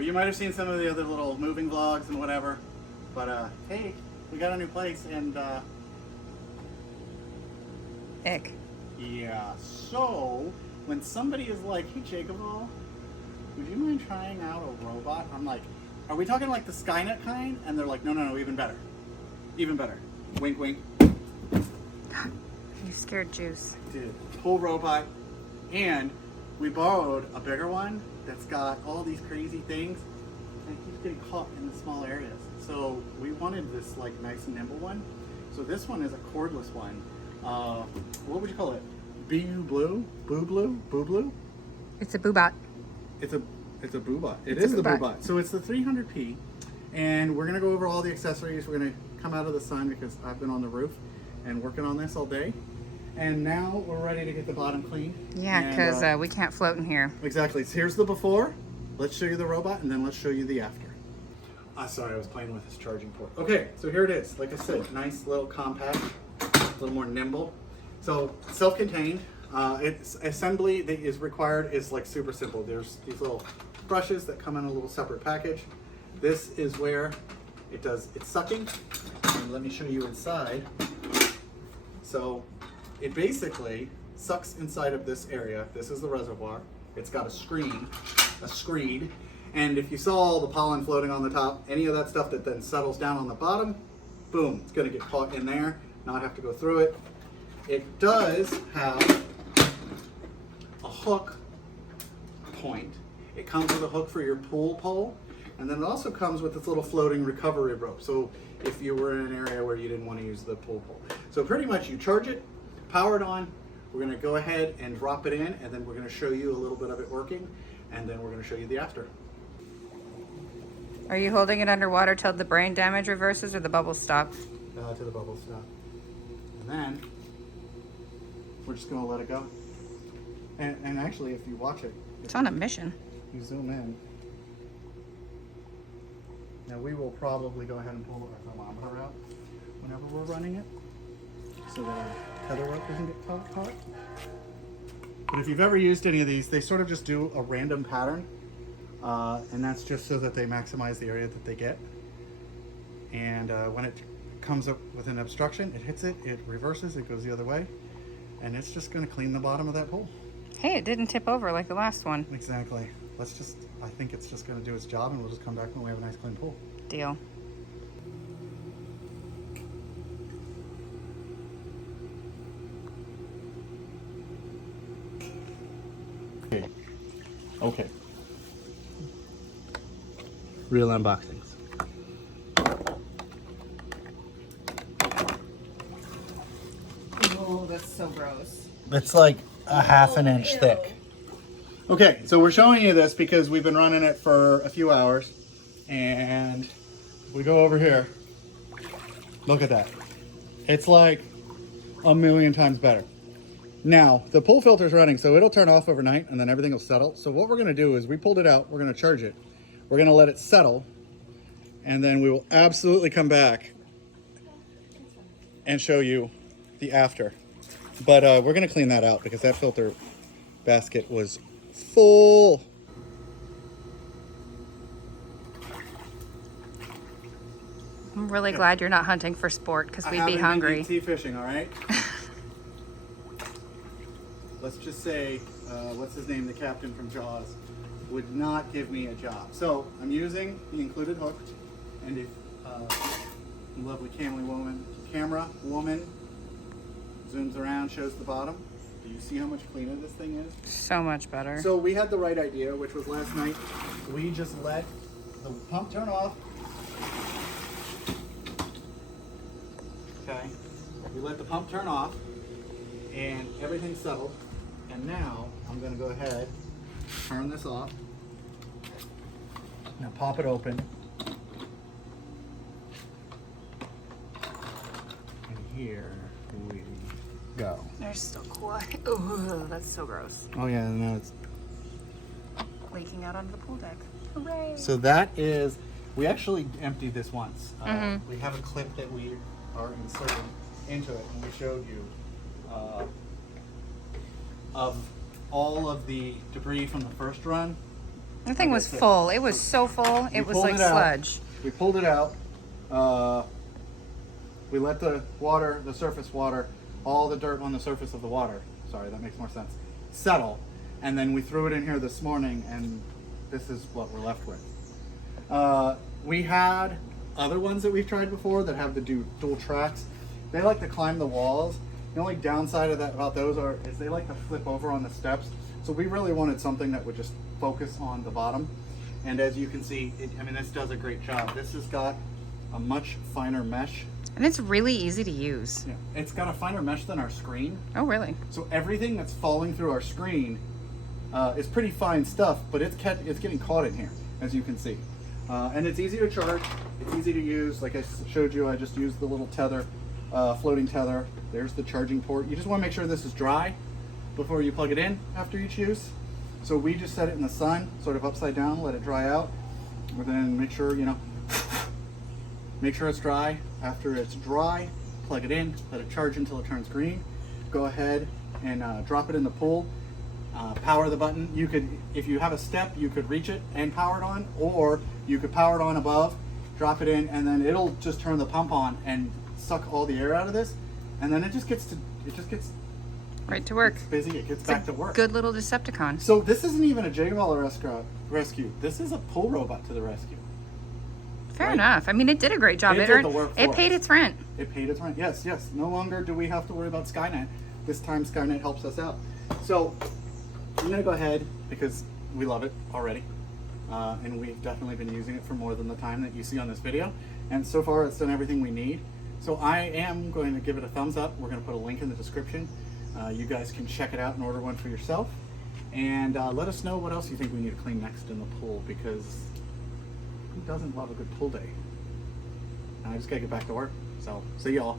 Well, you might have seen some of the other little moving vlogs and whatever, but hey, we got a new place and Ick. yeah, so when somebody is like, hey JakeOfALL, would you mind trying out a robot? I'm like, are we talking like the Skynet kind? And they're like, no, no, no, even better. Even better. Wink, wink. You scared Juice. Dude, whole robot. And we borrowed a bigger one that's got all these crazy things and it keeps getting caught in the small areas. So we wanted this like nice and nimble one. So this one is a cordless one. What would you call it? BU Blue? Boo Blue? Boo Blue? It's a Bubot. It's a Bubot. It's a the Bubot. Bubot. So it's the 300p, and we're gonna go over all the accessories. We're gonna come out of the sun because I've been on the roof and working on this all day. And now we're ready to get the bottom clean. Yeah, because we can't float in here. Exactly. So here's the before. Let's show you the robot, and then let's show you the after. Sorry, I was playing with this charging port. Okay, so here it is. Like I said, nice little compact, a little more nimble. So self-contained. Its assembly that is required is like super simple. There's these little brushes that come in a little separate package. This is where it does its sucking. And let me show you inside. So it basically sucks inside of this area. This is the reservoir. It's got a screed. And if you saw all the pollen floating on the top, any of that stuff that then settles down on the bottom, boom, it's gonna get caught in there, not have to go through it. It does have a hook point. It comes with a hook for your pool pole, and then it also comes with this little floating recovery rope. So if you were in an area where you didn't want to use the pool pole. So pretty much you charge it, power it on, we're gonna go ahead and drop it in, and then we're gonna show you a little bit of it working, and then we're gonna show you the after. Are you holding it underwater till the brain damage reverses or the bubbles stop? To the bubble stop. And then we're just gonna let it go. And actually, if you watch it, It's on a mission. you zoom in. Now we will probably go ahead and pull our thermometer out whenever we're running it, so that our tether rope doesn't get caught. But if you've ever used any of these, they sort of just do a random pattern, and that's just so that they maximize the area that they get. And when it comes up with an obstruction, it hits it, it reverses, it goes the other way, and it's just going to clean the bottom of that pool. Hey, it didn't tip over like the last one. Exactly. I think it's just going to do its job, and we'll just come back when we have a nice clean pool. Deal. Okay. Real unboxings. Oh, that's so gross. It's like a half an inch thick. Okay, so we're showing you this because we've been running it for a few hours, and we go over here. Look at that. It's like a million times better. Now, the pool filter's running, so it'll turn off overnight and then everything will settle. So what we're gonna do is we pulled it out, we're gonna charge it. We're gonna let it settle, and then we will absolutely come back and show you the after. But we're gonna clean that out because that filter basket was full. I'm really glad you're not hunting for sport because we'd be I hungry. haven't been fishing, all right? Let's just say, what's his name, the captain from Jaws, would not give me a job. So I'm using the included hook, and if the lovely camera woman zooms around, shows the bottom, do you see how much cleaner this thing is? So much better. So we had the right idea, which was last night, we just let the pump turn off. Okay, we let the pump turn off, and everything settled. And now I'm going to go ahead, turn this off. Now pop it open. And here we go. They're still cool. Ooh, that's so gross. Oh yeah, and now it's Leaking out onto the pool deck. Hooray! so that is. We actually emptied this once. We have a clip that we are inserting into it, and we showed you of all of the debris from the first run. The thing was full. It was so full. It was like sludge. We pulled it out. We let the water, the surface water, all the dirt on the surface of the water, sorry, that makes more sense, settle. And then we threw it in here this morning, and this is what we're left with. We had other ones that we've tried before that have the dual tracks. They like to climb the walls. The only downside of that about those is they like to flip over on the steps. So we really wanted something that would just focus on the bottom. And as you can see, I mean, this does a great job. This has got a much finer mesh. And it's really easy to use. Yeah, it's got a finer mesh than our screen. Oh, really? So everything that's falling through our screen is pretty fine stuff, but it's getting caught in here, as you can see. And it's easy to charge. It's easy to use. Like I showed you, I just used the little tether, floating tether. There's the charging port. You just want to make sure this is dry before you plug it in after each use. So we just set it in the sun, sort of upside down, let it dry out, and then make sure, you know, make sure it's dry. After it's dry, plug it in, let it charge until it turns green. Go ahead and drop it in the pool. Power the button. You could, if you have a step, you could reach it and power it on, or you could power it on above, drop it in, and then it'll just turn the pump on and suck all the air out of this, and then it just gets right to work. It's busy. It gets back to work. Good little Decepticon. So this isn't even a JakeOfALL rescue. This is a pull robot to the rescue. Fair enough. I mean, it did a great job. It did the work for it paid its rent. It paid its rent. Yes, yes. No longer do we have to worry about Skynet. This time Skynet helps us out. So I'm going to go ahead, because we love it already. And we've definitely been using it for more than the time that you see on this video. And so far it's done everything we need. So I am going to give it a thumbs up. We're going to put a link in the description. You guys can check it out and order one for yourself. And let us know what else you think we need to clean next in the pool, because who doesn't love a good pool day? And I just got to get back to work. So see y'all.